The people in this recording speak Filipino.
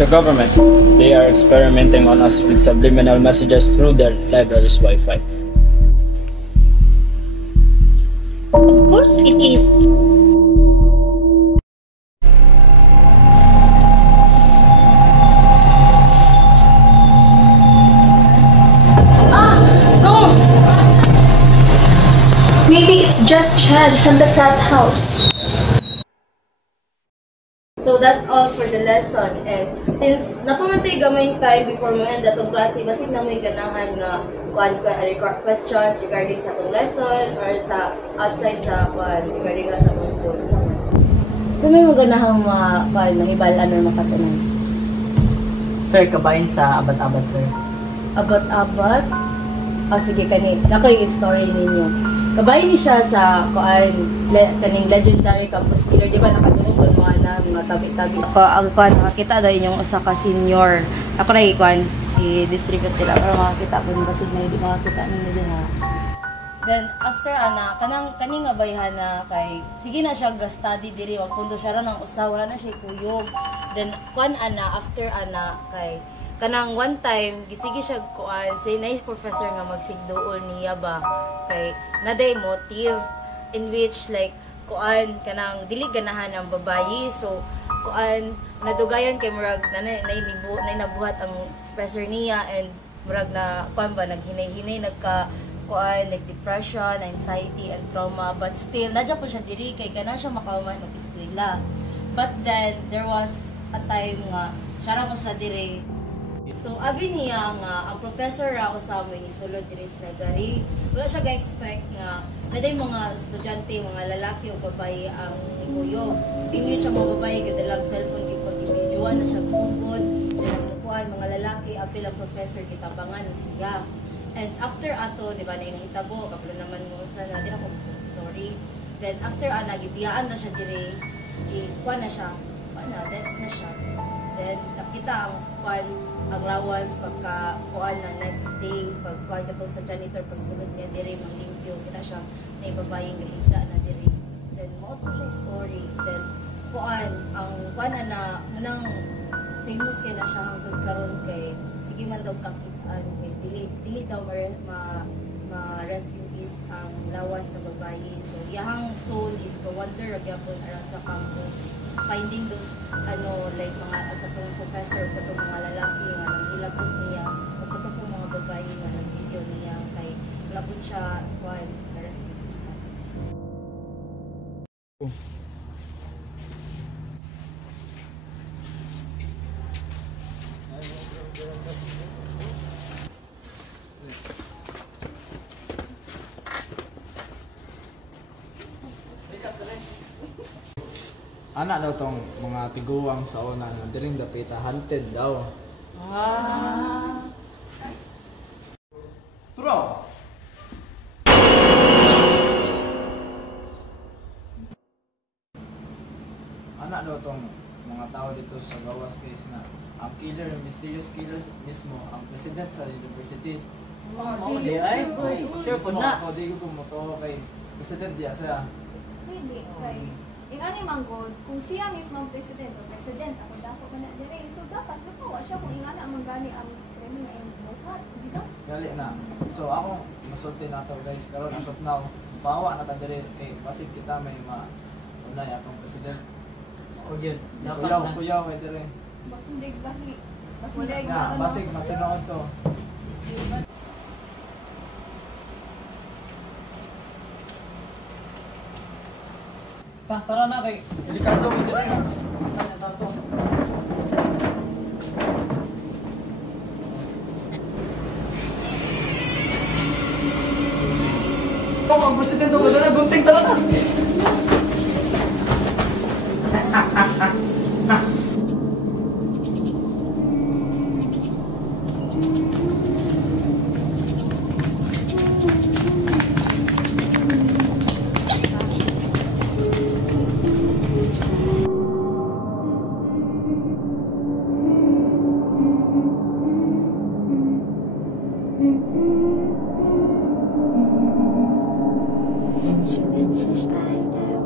the government. They are experimenting on us with subliminal messages through their library's Wi-Fi. Of course it is. Maybe it's just Chad from the frat house. So that's all for the lesson. And since napamantay gamay time before mo end atong klase, basig na may ganahan nga record questions regarding sa atong lesson or sa outside sa regarding sa atong school. So may mga ganahang mahibalan or makatanan? Sir, kabayan sa abad-abad, sir. Abot-abot? Sige, ako yung story ninyo. Kabayan ni siya sa kaning legendary campus killer, di ba nakatulong ko mga tabi-tabi. Ako nakakita daw inyong usa ka senior. Ako na i-distribute nila para makakita ko basig na hindi makakita ninyo din ha. Then after kaning nga bayhana kay sige na siya ga-study diri wag kundo siya ra nang usa wala na siya kuyog. Then after kay kanang one time gisige siya say nice professor nga magsigduol niya ba kay naday motive in which like kanang dili ganahan ang babayi so nadugayan kay murag nay nabuhat ang professor niya and murag na naghinay-hinay like depression, anxiety and trauma but still nadya po siya diri kay kana siya makauman og eskwela. But then there was a time nga siya mo sa diri. So, abi niya nga, ang professor ra sa amin ni sulod diri sa library, wala siya ga-expect nga naday mga estudyante, mga lalaki o babae ang ikuyo. Inyo siya mga babae gadalang cellphone gyud pag-videoan na siya sugod, kuan mga lalaki apil ang professor kitabangan ni siya. And after ato, di ba, nahitabo, kaplo naman mo sa natin ako story. Then after gibiyaan na siya diri, kuan na siya, that's na siya. Then nakita ang lawas pagka kuan na next day pagkuan katong sa janitor pagsulod niya diri manglimpyo kita siya na babaeng gaigda na diri. Then mo to siya story. Then kuan ang kuan na manang famous kay na siya hangtod karon kay sige man daw kakitaan kay dili daw ma rest in peace ang lawas sa babae. So yahang soul is go wander gyapon around sa campus finding those like mga katong professor katong mga lalaki nga nangilabot niya o katong mga babae nga nag-video niya kay labot siya kuan rest in peace na. Anak daw tong mga tiguwang sa una na diring dapita hunted daw. Bro. Anak daw tong mga tao dito sa gawas case na ang killer, mysterious killer mismo, ang president sa university. Di ay? Sure po na. Ako di ko pumoto kay president diya siya. Hindi, kay ingani manggod, kung siya mismo ang president, so president, ako dako man na dire. So dapat nakawa siya kung ingana ang gani ang krimen na yung buhat, dito. Gali na. So ako masulti na to guys karon as of now. Bawa na ta dire kay basig kita may unay atong president. O yun, dapat na. Kuyaw kay dire. Basindig bahi. Ya, basig matinood to. Tara na kay delikado mo dire. Kanya tato. Ang presidente ko na bunting talaga. It's your spider.